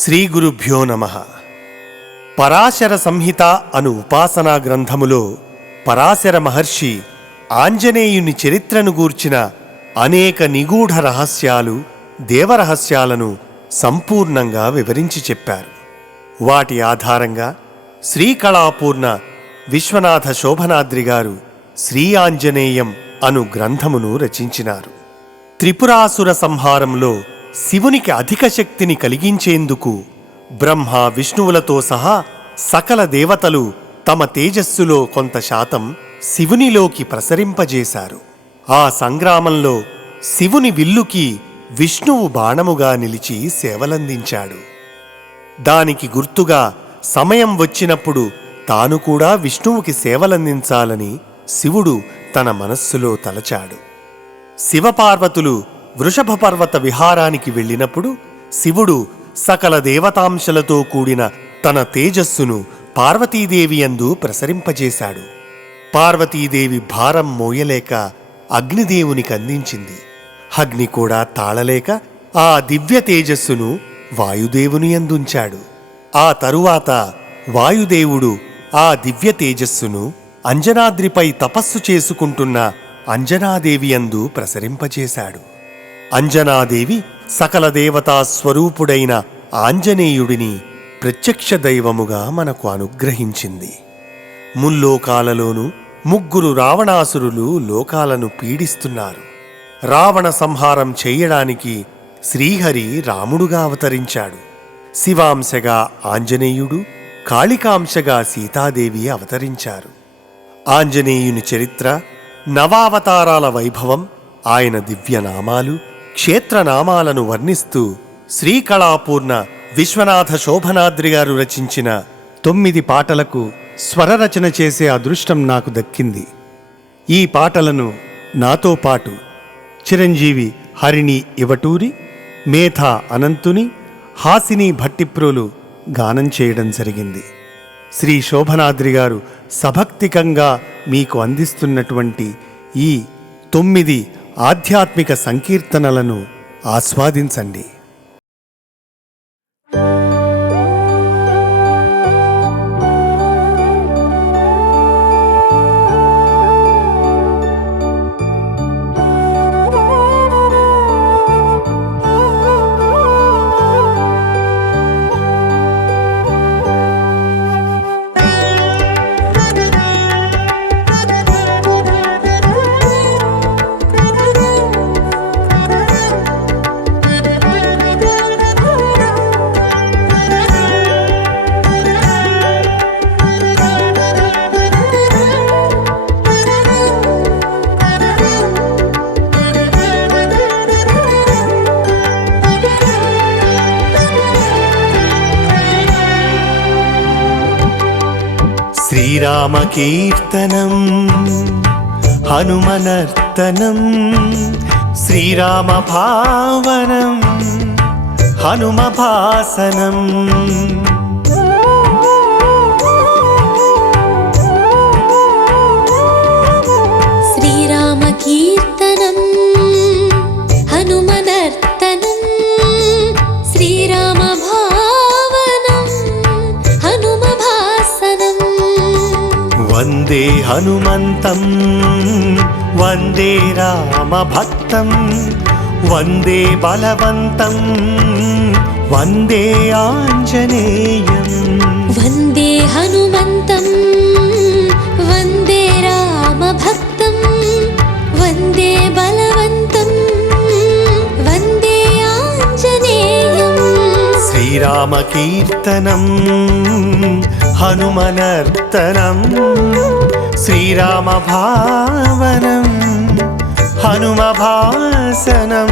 శ్రీ గురుభ్యో నమః. పరాశర సంహిత అను ఉపాసనా గ్రంథములో పరాశర మహర్షి ఆంజనేయుని చరిత్రను గూర్చిన అనేక నిగూఢ రహస్యాలు, దేవరహస్యాలను సంపూర్ణంగా వివరించి చెప్పారు. వాటి ఆధారంగా శ్రీకళాపూర్ణ విశ్వనాథ శోభనాద్రి గారు శ్రీ ఆంజనేయం అను గ్రంథమును రచించినారు. త్రిపురాసుర సంహారంలో శివునికి అధిక శక్తిని కలిగించేందుకు బ్రహ్మ, విష్ణువులతో సహా సకల దేవతలు తమ తేజస్సులో కొంత శాతం శివునిలోకి ప్రసరింపజేశారు. ఆ సంగ్రామంలో శివుని విల్లుకి విష్ణువు బాణముగా నిలిచి సేవలందించాడు. దానికి గుర్తుగా సమయం వచ్చినప్పుడు తాను కూడా విష్ణువుకి సేవలందించాలని శివుడు తన మనస్సులో తలచాడు. శివపార్వతులు వృషభ పర్వత విహారానికి వెళ్ళినప్పుడు శివుడు సకల దేవతాంశలతో కూడిన తన తేజస్సును పార్వతీదేవి యందు ప్రసరింపజేశాడు. పార్వతీదేవి భారం మోయలేక అగ్నిదేవునికి అందించింది. అగ్ని కూడా తాళలేక ఆ దివ్య తేజస్సును వాయుదేవుని యందుంచాడు. ఆ తరువాత వాయుదేవుడు ఆ దివ్య తేజస్సును అంజనాద్రిపై తపస్సు చేసుకుంటున్న అంజనాదేవి యందు ప్రసరింపజేశాడు. అంజనాదేవి సకల దేవతా స్వరూపుడైన ఆంజనేయుడిని ప్రత్యక్ష దైవముగా మనకు అనుగ్రహించింది. ముల్లోకాలలోనూ ముగ్గురు రావణాసురులు లోకాలను పీడిస్తున్నారు. రావణ సంహారం చేయడానికి శ్రీహరి రాముడుగా అవతరించాడు. శివాంశగా ఆంజనేయుడు, కాళికాంశగా సీతాదేవి అవతరించారు. ఆంజనేయుని చరిత్ర, నవావతారాల వైభవం, ఆయన దివ్యనామాలు, క్షేత్రనామాలను వర్ణిస్తూ శ్రీకళాపూర్ణ విశ్వనాథ శోభనాద్రి గారు రచించిన 9 పాటలకు స్వరరచన చేసే అదృష్టం నాకు దక్కింది. ఈ పాటలను నాతో పాటు చిరంజీవి హరిణి ఇవటూరి, మేధా అనంతుని, హాసిని భట్టిప్రోలు గానం చేయడం జరిగింది. శ్రీ శోభనాద్రి గారు సభక్తికంగా మీకు అందిస్తున్నటువంటి ఈ 9 ఆధ్యాత్మిక సంకీర్తనలను ఆస్వాదించండి. శ్రీరామకీర్తనం, హనుమనర్తనం, శ్రీరామభావనం, హనుమభాసనం. శ్రీరామకీర్తనం, హనుమనర్తనం, శ్రీరామభావనం, హనుమభాసనం. వందే హనుమంతం, వందే రామభక్తం, వందే బలవంతం, వందే ఆంజనేయం. వందే హనుమంతం, వందే రామభక్తం, వందే బలవంతం, వందే ఆంజనేయం. శ్రీరామకీర్తనం, హనుమనర్తనం, శ్రీరామభావనం, హనుమభాసనం.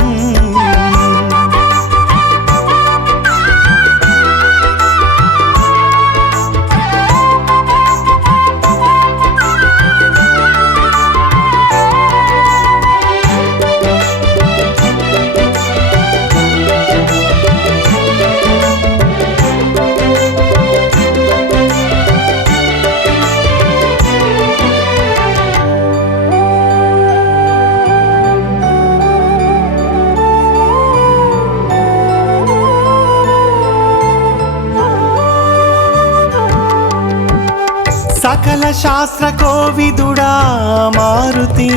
సకల శాస్త్ర కోవిదుడా మారుతి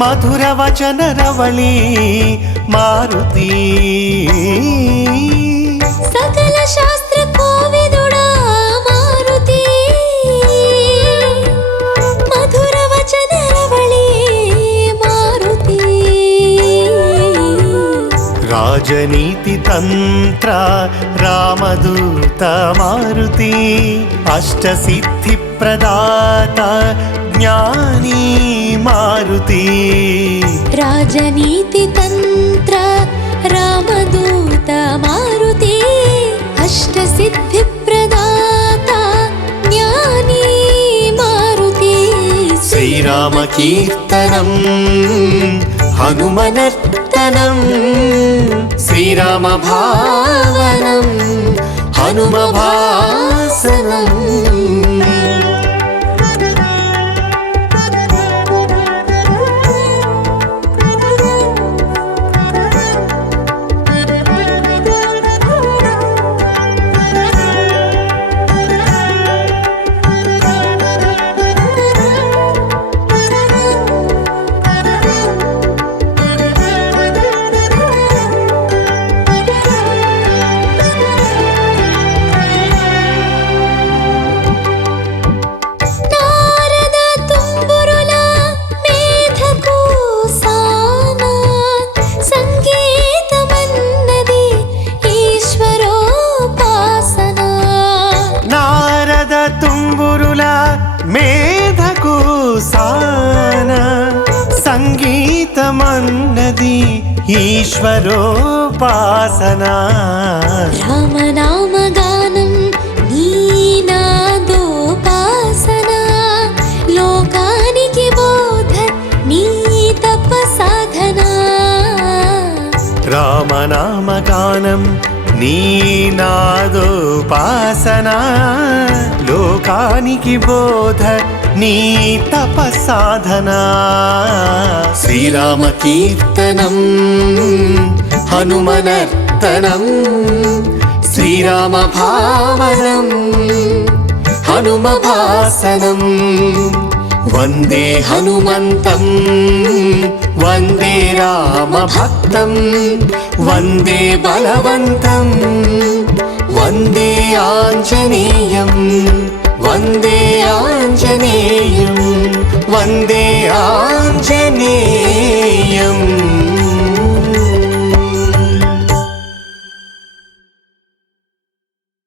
మధుర వచన రవళి మారుతి సకల శాస్త్ర కోవిదుడా మారుతి మధుర వచన రవళి మారుతి రాజనీతి తంత్ర రామదూత మారుతి అష్టసిద్ధి ప్రదాత జ్ఞాని మారుతి రాజనీతి తంత్ర రామదూత మారుతి అష్టసిద్ధి ప్రదాత జ్ఞాని మారుతి శ్రీరామ కీర్తనం హనుమనర్తనం శ్రీరామ భావనం హనుమ భాసనం తుంబురుల మేధకు సాన సంగీతమన్నది ఈశ్వరోపాసన రామనామ గానం నీనాదోపాసన లోకానికి బోధ నీ తప సాధన రామనామ గానం నీనాదోపాసన లోకానికి బోధ నీ తపసాధన శ్రీరామ కీర్తనం హనుమనర్తనం శ్రీరామ భావనం హనుమ భాసనం వందే హనుమంతం వందే రామ భక్తం వందే బలవంతం వందే ఆంజనేయం వందే ఆంజనేయం వందే ఆంజనేయం